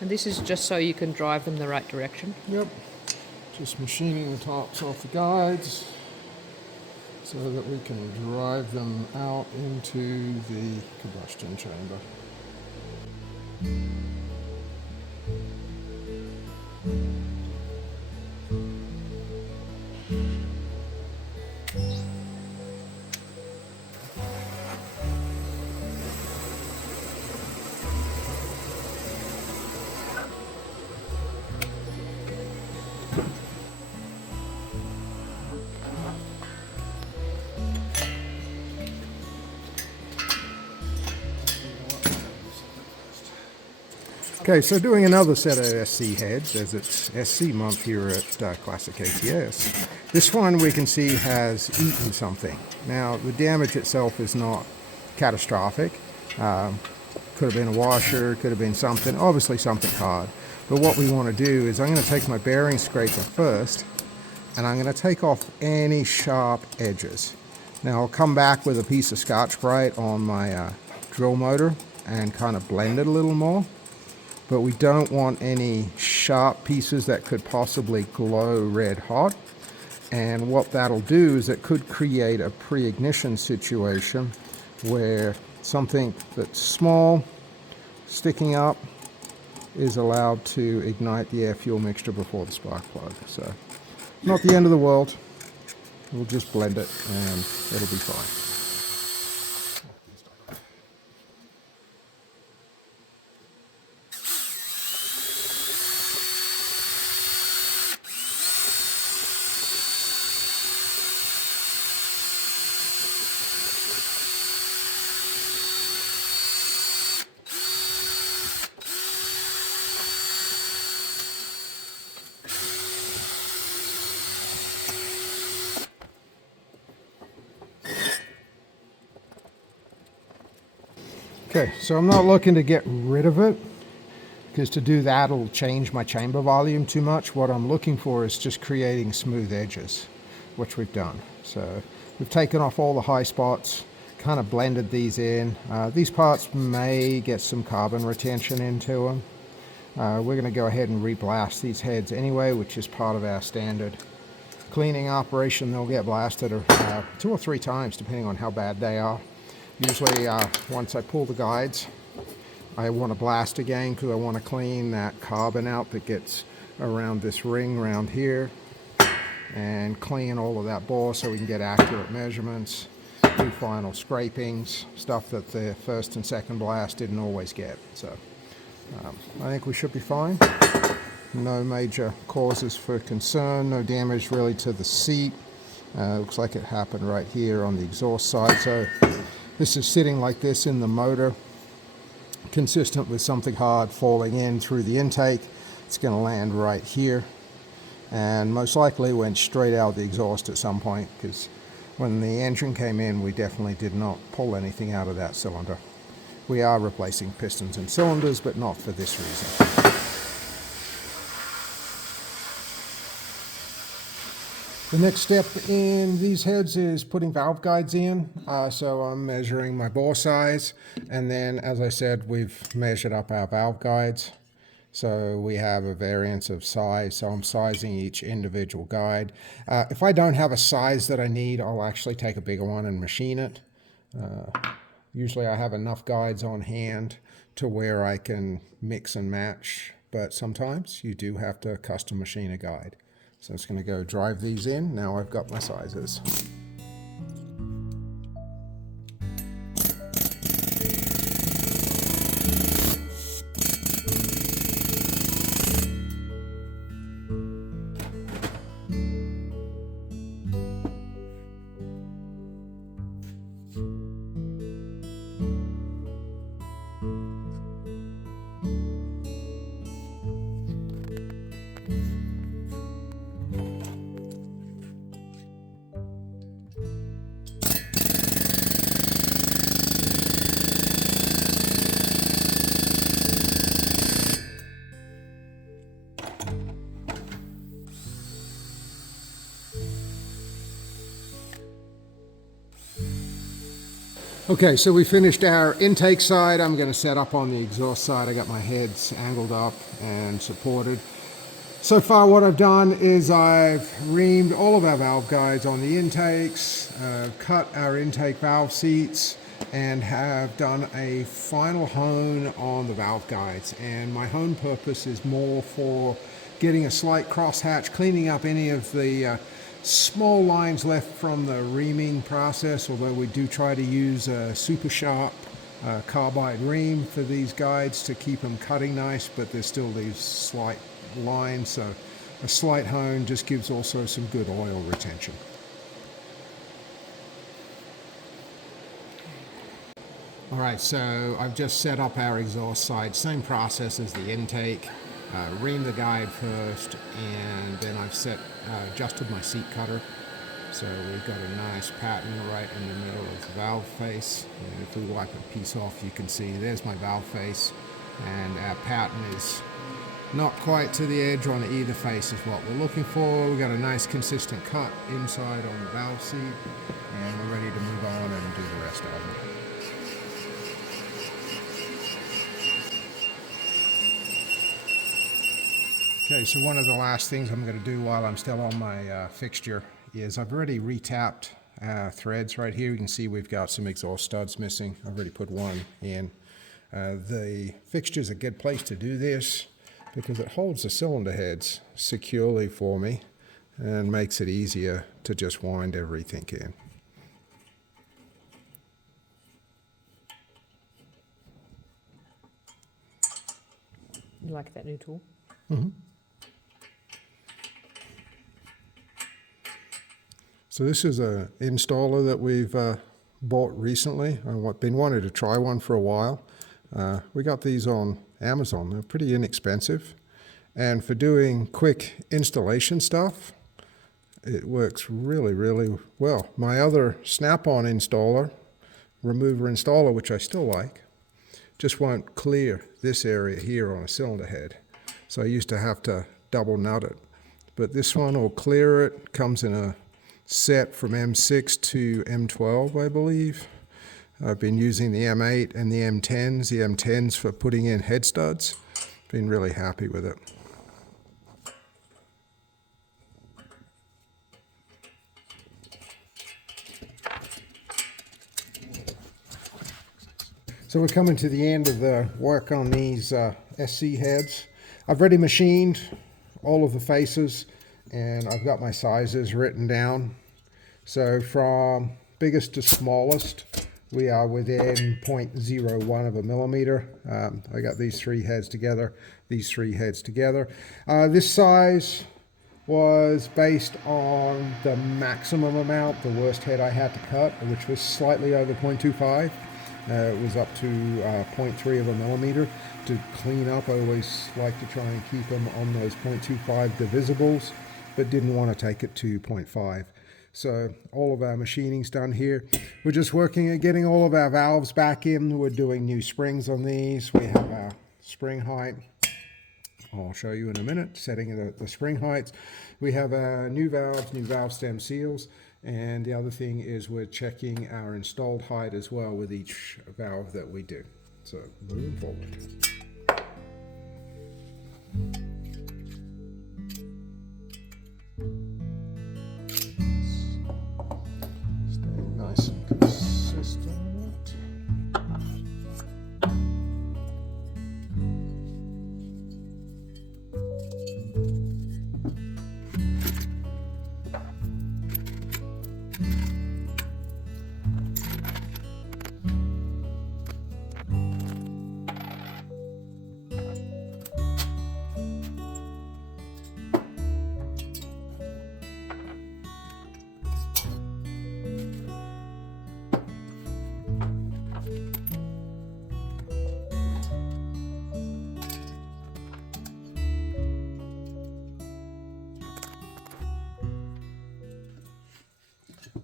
And this is just so you can drive them the right direction? Yep. Just machining the tops off the guides so that we can drive them out into the combustion chamber. Okay, so doing another set of SC heads, as it's SC month here at Classic ATS. This one we can see has eaten something. Now, the damage itself is not catastrophic. Could have been a washer, could have been something, obviously something hard. But what we want to do is I'm going to take my bearing scraper first, and I'm going to take off any sharp edges. Now, I'll come back with a piece of Scotch-Brite on my drill motor and kind of blend it a little more. But we don't want any sharp pieces that could possibly glow red hot. And what that'll do is it could create a pre-ignition situation where something that's small, sticking up, is allowed to ignite the air-fuel mixture before the spark plug. So, not the end of the world. We'll just blend it and it'll be fine. Okay, so I'm not looking to get rid of it, because to do that will change my chamber volume too much. What I'm looking for is just creating smooth edges, which we've done. So we've taken off all the high spots, kind of blended these in. These parts may get some carbon retention into them. We're going to go ahead and reblast these heads anyway, which is part of our standard cleaning operation. They'll get blasted 2 or 3 times depending on how bad they are. Usually once I pull the guides, I want to blast again because I want to clean that carbon out that gets around this ring around here, and clean all of that bore so we can get accurate measurements, do final scrapings, stuff that the first and second blast didn't always get. So I think we should be fine. No major causes for concern, no damage really to the seat. Looks like it happened right here on the exhaust side. So this is sitting like this in the motor, consistent with something hard falling in through the intake. It's going to land right here, and most likely went straight out the exhaust at some point, because when the engine came in, we definitely did not pull anything out of that cylinder. We are replacing pistons and cylinders, but not for this reason. The next step in these heads is putting valve guides in. So I'm measuring my bore size, and then, as I said, we've measured up our valve guides. So we have a variance of size, so I'm sizing each individual guide. If I don't have a size that I need, I'll actually take a bigger one and machine it. Usually I have enough guides on hand to where I can mix and match, but sometimes you do have to custom machine a guide. So I'm just going to go drive these in. Now I've got my sizes. Okay, so we finished our intake side. I'm going to set up on the exhaust side. I got my heads angled up and supported. So far what I've done is I've reamed all of our valve guides on the intakes, cut our intake valve seats, and have done a final hone on the valve guides. And my hone purpose is more for getting a slight crosshatch, cleaning up any of the small lines left from the reaming process, although we do try to use a super sharp carbide ream for these guides to keep them cutting nice, but there's still these slight lines, so a slight hone just gives also some good oil retention. All right, so I've just set up our exhaust side, same process as the intake. Ream the guide first, and then I've adjusted my seat cutter. So we've got a nice pattern right in the middle of the valve face. And if we wipe a piece off, you can see there's my valve face, and our pattern is not quite to the edge on either face is what we're looking for. We've got a nice consistent cut inside on the valve seat, and we're ready to move on and do the rest of it. Okay, so one of the last things I'm going to do while I'm still on my fixture is I've already retapped threads right here. You can see we've got some exhaust studs missing. I've already put one in. The fixture is a good place to do this because it holds the cylinder heads securely for me and makes it easier to just wind everything in. You like that new tool? Mm-hmm. So this is an installer that we've bought recently. I've been wanting to try one for a while. We got these on Amazon. They're pretty inexpensive. And for doing quick installation stuff, it works really, really well. My other snap-on installer, remover installer, which I still like, just won't clear this area here on a cylinder head. So I used to have to double nut it. But this one will clear it. Comes in a set from M6 to M12, I believe. I've been using the M8 and the M10s for putting in head studs. Been really happy with it. So we're coming to the end of the work on these SC heads. I've already machined all of the faces, and I've got my sizes written down. So from biggest to smallest, we are within 0.01 of a millimeter. I got these three heads together, these three heads together. This size was based on the maximum amount, the worst head I had to cut, which was slightly over 0.25. It was up to 0.3 of a millimeter. To clean up, I always like to try and keep them on those 0.25 divisibles, but didn't want to take it to 0.5. So all of our machining's done here. We're just working at getting all of our valves back in. We're doing new springs on these. We have our spring height. I'll show you in a minute, setting the spring heights. We have new valves, new valve stem seals. And the other thing is we're checking our installed height as well with each valve that we do. So moving forward. Staying nice and consistent.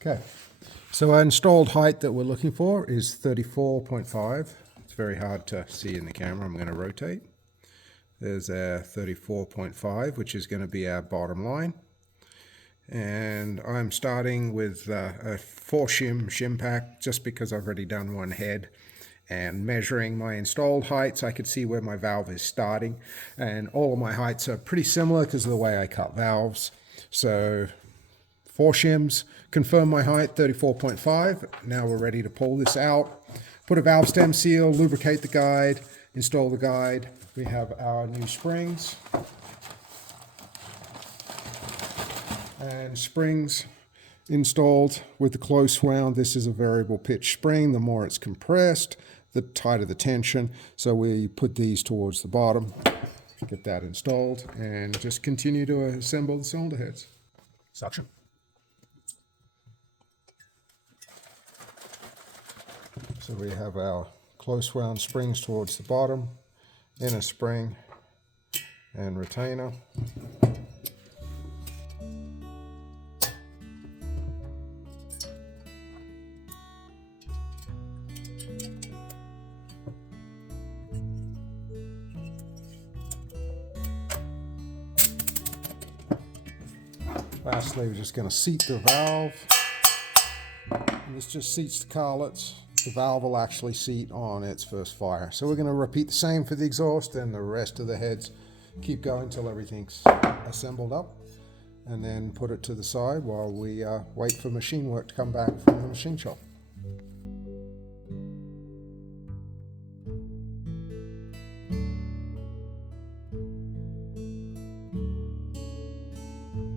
Okay, so our installed height that we're looking for is 34.5. It's very hard to see in the camera. I'm going to rotate. There's our 34.5, which is going to be our bottom line. And I'm starting with a 4 shim pack just because I've already done one head. And measuring my installed heights, I could see where my valve is starting. And all of my heights are pretty similar because of the way I cut valves. So 4 shims, confirm my height, 34.5. Now we're ready to pull this out. Put a valve stem seal, lubricate the guide, install the guide. We have our new springs. And springs installed with the close wound. This is a variable pitch spring. The more it's compressed, the tighter the tension. So we put these towards the bottom, get that installed, and just continue to assemble the cylinder heads. Suction. So we have our close wound springs towards the bottom, inner spring and retainer. Lastly, we're just going to seat the valve. And this just seats the collets. The valve will actually seat on its first fire. So we're going to repeat the same for the exhaust and the rest of the heads. Keep going until everything's assembled up, and then put it to the side while we wait for machine work to come back from the machine shop.